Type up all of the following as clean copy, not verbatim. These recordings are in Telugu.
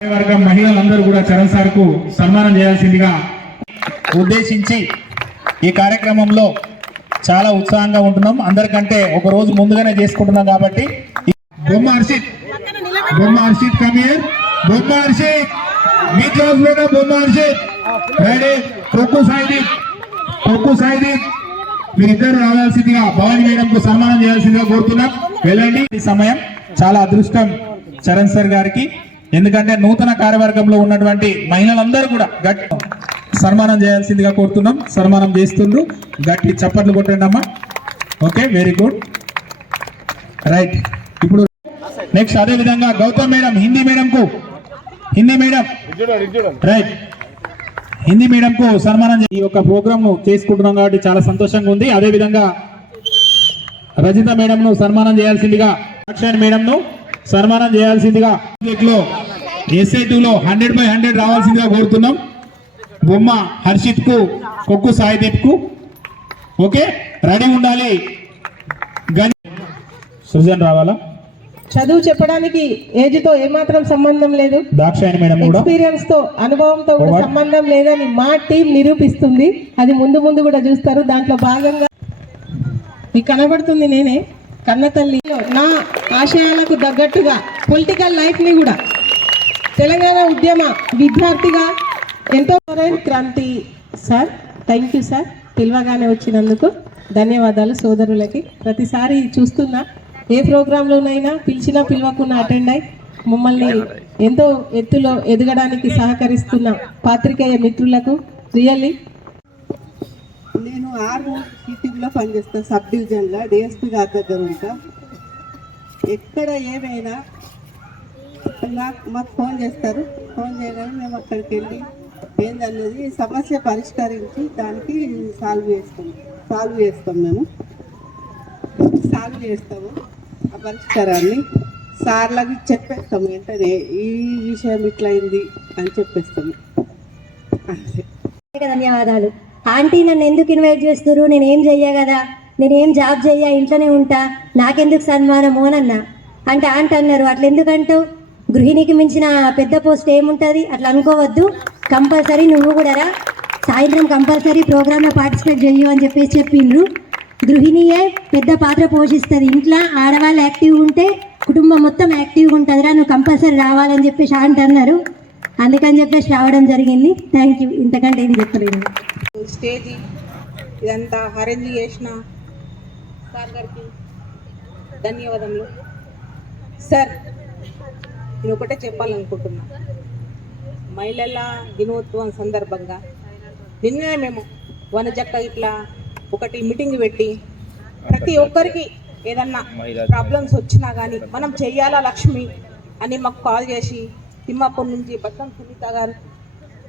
వర్గం మహిళలందరూ కూడా చరణ్ సార్ కు సన్మానం చేయాల్సిందిగా ఉద్దేశించి ఈ కార్యక్రమంలో చాలా ఉత్సాహంగా ఉంటున్నాం. అందరికంటే ఒక రోజు ముందుగానే చేసుకుంటున్నాం కాబట్టి బొమ్మ హర్షిత్ కమ్ హియర్. బొమ్మ హర్షిత్ మీ క్లాస్ లోనే బొమ్మ హర్షిత్ రెడీ. కొక్కు సాయిదీప్ మీరిద్దరు రావాల్సిందిగా భవాని మేడం కు సన్మానం చేయాల్సిందిగా కోరుతున్నాం. వెళ్ళండి. ఈ సమయం చాలా అదృష్టం చరణ్ సార్ గారికి, ఎందుకంటే నూతన కార్యవర్గంలో ఉన్నటువంటి మహిళలందరూ కూడా గట్టి సన్మానం చేయాల్సిందిగా కోరుతున్నాం. సన్మానం చేస్తుండ్రు, గట్టి చప్పట్లు కొట్టండి అమ్మా. Okay, very good, right. ఇప్పుడు నెక్స్ట్ అదే విధంగా Gautam madam, Hindi madam right, Hindi madam కు సన్మానం. ఈ యొక్క ప్రోగ్రామ్ ను చేసుకుంటున్నాం కాబట్టి చాలా సంతోషంగా ఉంది. అదే విధంగా రజిత మేడం ను సన్మానం చేయాల్సిందిగా, అక్షయ్ మేడం ను సన్మానం చేయాల్సిందిగా, SA2 లో 100/100 రావాల్సిందిగా కోరుతున్నాం. బొమ్మ హర్షిత్ కు, కొక్కు సాయిదీప్ కు. ఓకే, రెడీ ఉండాలి. సృజన్ రావాలా? చదువు చెప్పడానికి ఏజ్ తో ఏమాత్రం సంబంధం లేదు. దాక్షాయణి మేడం కూడా ఎక్స్పీరియన్స్ తో, అనుభవంతో కూడా సంబంధం లేదని మా టీం నిరూపిస్తుంది. అది ముందు ముందు కూడా చూస్తారు. దాంట్లో భాగంగా మీకు కనబడుతుంది నేనే కన్న తల్లి. నా ఆశయాలకు తగ్గట్టుగా పొలిటికల్ లైఫ్ ని కూడా తెలంగాణ ఉద్యమ విద్యార్థిగా ఎంతో Kranti sir, thank you sir. పిలవగానే వచ్చినందుకు ధన్యవాదాలు సోదరులకి. ప్రతిసారి చూస్తున్నా, ఏ ప్రోగ్రాంలోనైనా పిలిచినా పిలవకుండా అటెండ్ అయి మమ్మల్ని ఎంతో ఎత్తులో ఎదగడానికి సహకరిస్తున్న పాత్రికేయ మిత్రులకు రియల్లీ. నేను సిటీలో పనిచేస్తాను, సబ్ డివిజన్లో డిఎస్పీ గారి దగ్గర ఉంటా. ఎక్కడ ఏమైనా మాకు ఫోన్ చేస్తారు. ఫోన్ చేయగానే మేము అక్కడికి వెళ్ళి ఏందన్నది సమస్య పరిష్కరించి దానికి సాల్వ్ చేస్తాము ఆ పరిష్కారాన్ని సార్లకి చెప్పేస్తాము. వెంటనే ఈ విషయం ఇట్లా అయింది అని చెప్పేస్తాము. ధన్యవాదాలు. ఆంటీ నన్ను ఎందుకు ఇన్వైట్ చేస్తారు? నేనేం చెయ్యా కదా, నేనేం జాబ్ చెయ్యా, ఇంట్లోనే ఉంటా, నాకెందుకు సన్మానము అని అన్నా. అంటే ఆంటీ అన్నారు, అట్లా ఎందుకంటావు, గృహిణికి మించిన పెద్ద పోస్ట్ ఏముంటుంది, అట్లా అనుకోవద్దు, కంపల్సరీ నువ్వు కూడా రా, సాయంత్రం కంపల్సరీ ప్రోగ్రాంలో పార్టిసిపేట్ చెయ్యు అని చెప్పిండ్రు. గృహిణియే పెద్ద పాత్ర పోషిస్తుంది. ఇంట్లో ఆడవాళ్ళు యాక్టివ్గా ఉంటే కుటుంబం మొత్తం యాక్టివ్గా ఉంటుందిరా, నువ్వు కంపల్సరీ రావాలని చెప్పేసి ఆంటీ అన్నారు. అందుకని చెప్పేసి రావడం జరిగింది. Thank you. ఇంతకంటే ఏం చెప్పలేదు. స్టేజీ ఇదంతా అరేంజ్ చేసిన సార్ గారికి ధన్యవాదములు. సార్, నేను ఒకటే చెప్పాలనుకుంటున్నా. మహిళల దినోత్సవం సందర్భంగా నిన్నే మేము వనజక్క ఇట్లా ఒకటి మీటింగ్ పెట్టి ప్రతి ఒక్కరికి ఏదన్నా ప్రాబ్లమ్స్ వచ్చినా కానీ మనం చెయ్యాలా లక్ష్మి అని మాకు కాల్ చేసి, తిమ్మాపూర్ నుంచి బద్దం సునీత గారు,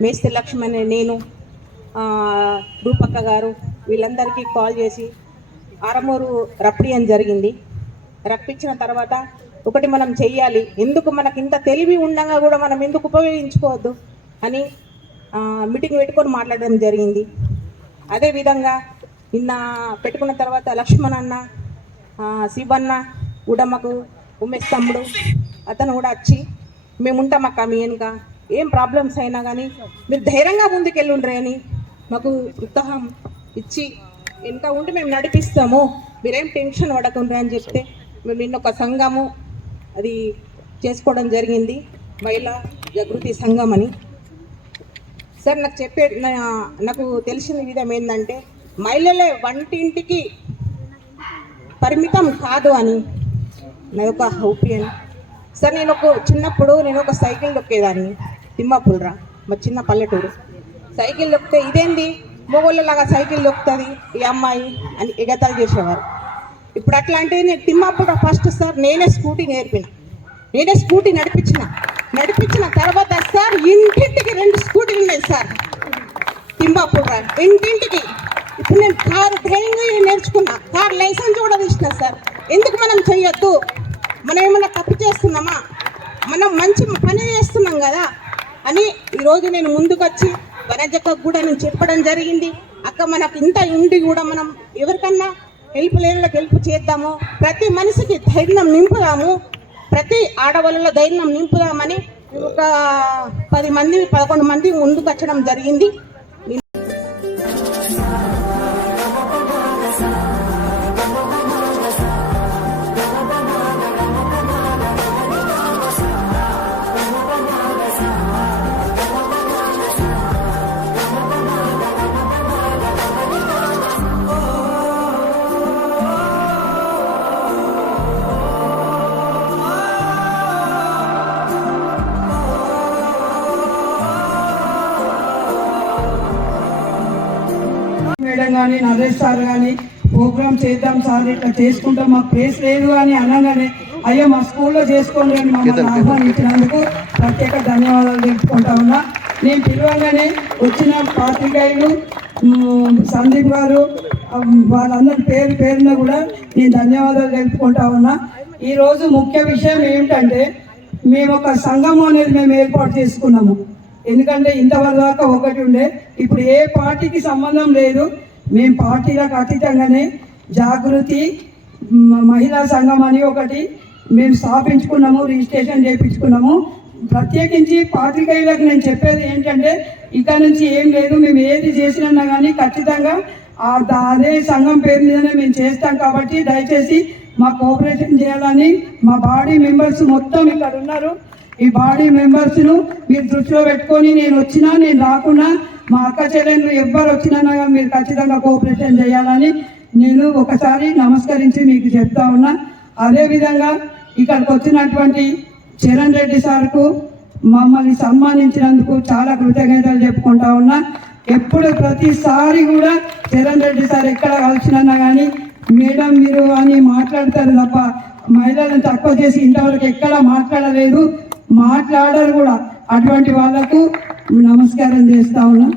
మేస్త్రి లక్ష్మి అనే నేను, రూపక్క గారు, వీళ్ళందరికీ కాల్ చేసి ఆరమూరు రప్పియడం జరిగింది. రప్పించిన తర్వాత ఒకటి మనం చెయ్యాలి, ఎందుకు మనకి ఇంత తెలివి ఉండగా కూడా మనం ఎందుకు ఉపయోగించుకోవద్దు అని మీటింగ్ పెట్టుకొని మాట్లాడడం జరిగింది. అదేవిధంగా నిన్న పెట్టుకున్న తర్వాత లక్ష్మణ్ అన్న, శివన్న కూడా మాకు ఉమేష్ తమ్ముడు అతను కూడా వచ్చి, మేము ఉంటాం అక్క మీ వెనుక, ఏం ప్రాబ్లమ్స్ అయినా కానీ మీరు ధైర్యంగా ముందుకెళ్ళుండ్రే అని మాకు ఉత్సాహం ఇచ్చి వెనుక ఉండి మేము నడిపిస్తాము, మీరేం టెన్షన్ పడకుండ్రే అని చెప్తే మేము నిన్న ఒక సంఘము అది చేసుకోవడం జరిగింది, మహిళా జాగృతి సంఘం అని. సార్ నాకు తెలిసిన విధం ఏంటంటే, మహిళలే వంటింటికి పరిమితం కాదు అని నా యొక్క ఒపీనియన్. సార్, చిన్నప్పుడు నేను ఒక సైకిల్ దొక్కేదాన్ని, తిమ్మాపుల్రా మా చిన్న పల్లెటూరు. సైకిల్ దొక్కితే ఇదేంది మొగోళ్ళలాగా సైకిల్ దొక్కుతుంది ఈ అమ్మాయి అని ఎగతాళి చేసేవారు. ఇప్పుడు అట్లా అంటే నేను తిమ్మాపుల్రా ఫస్ట్ సార్ నేనే స్కూటీ నడిపించిన తర్వాత సార్ ఇంటింటికి 2 స్కూటీలు ఉన్నాయి సార్ తిమ్మాపుల్రా, ఇంటింటికి. ఇప్పుడు నేను కారు డ్రైవింగ్ నేర్చుకున్నా, కార్ లైసెన్స్ కూడా తీసిన సార్. ఎందుకు మనం చెయ్యొద్దు? మనం ఏమన్నా తప్పు చేస్తున్నామా? మనం మంచి పని చేస్తున్నాం కదా అని ఈరోజు నేను ముందుకు వచ్చి వనజక్కకు కూడా నేను చెప్పడం జరిగింది. అక్క, మనకు ఇంత ఉండి కూడా మనం ఎవరికన్నా హెల్ప్ లేనులకు హెల్ప్ చేద్దాము, ప్రతి మనిషికి ధైర్యం నింపుదాము, ప్రతి ఆడవాళ్ళలో ధైర్యం నింపుదామని ఒక 10 మంది 11 మంది ముందుకు వచ్చడం జరిగింది. మేడం కానీ నరేష్ సార్ కానీ ప్రోగ్రామ్ చేద్దాం సార్ ఇట్లా చేసుకుంటాం మాకు ప్లేస్ లేదు అని అనగానే అయ్యో మా స్కూల్లో చేసుకోండి అని మమ్మల్ని ఆహ్వానించినందుకు ప్రత్యేక ధన్యవాదాలు తెలుపుకుంటా ఉన్నా. నేను పిలవగానే వచ్చిన పాత్రికేయులు సందీప్ గారు వాళ్ళందరి పేరున కూడా నేను ధన్యవాదాలు తెలుపుకుంటా ఉన్నా. ఈరోజు ముఖ్య విషయం ఏమిటంటే మేము ఒక సంఘం అనేది మేము ఏర్పాటు చేసుకున్నాము. ఎందుకంటే ఇంతవరకు దాకా ఒకటి ఉండే, ఇప్పుడు ఏ పార్టీకి సంబంధం లేదు. మేము పార్టీలకు అతీతంగానే జాగృతి మహిళా సంఘం అని ఒకటి మేము స్థాపించుకున్నాము, రిజిస్ట్రేషన్ చేయించుకున్నాము. ప్రత్యేకించి పాత్రికేయులకు నేను చెప్పేది ఏంటంటే ఇక్కడ నుంచి ఏం లేదు, మేము ఏది చేసినా కానీ ఖచ్చితంగా అదే సంఘం పేరు మీదనే మేము చేస్తాం. కాబట్టి దయచేసి మా కోఆపరేషన్ చేయాలని మా బాడీ మెంబర్స్ మొత్తం ఇక్కడ ఉన్నారు. ఈ బాడీ మెంబర్స్ను మీరు దృష్టిలో పెట్టుకొని నేను వచ్చినా నేను రాకున్నా మా అక్క చెల్లెళ్ళు ఎవ్వరు వచ్చినా కానీ మీరు ఖచ్చితంగా కోఆపరేషన్ చేయాలని నేను ఒకసారి నమస్కరించి మీకు చెప్తా ఉన్నా. అదేవిధంగా ఇక్కడికి వచ్చినటువంటి చరణ్ రెడ్డి సార్కు మమ్మల్ని సన్మానించినందుకు చాలా కృతజ్ఞతలు చెప్పుకుంటా ఉన్నా. ఎప్పుడు ప్రతిసారి కూడా చరణ్ రెడ్డి సార్ ఎక్కడ కలిసినా కానీ మేడం మీరు అని మాట్లాడతారు తప్ప మహిళలను తక్కువ చేసి ఇంతవరకు ఎక్కడ మాట్లాడలేదు, మాట్లాడరు కూడా. అటువంటి వాళ్లకు నమస్కారం చేస్తా ఉన్నా.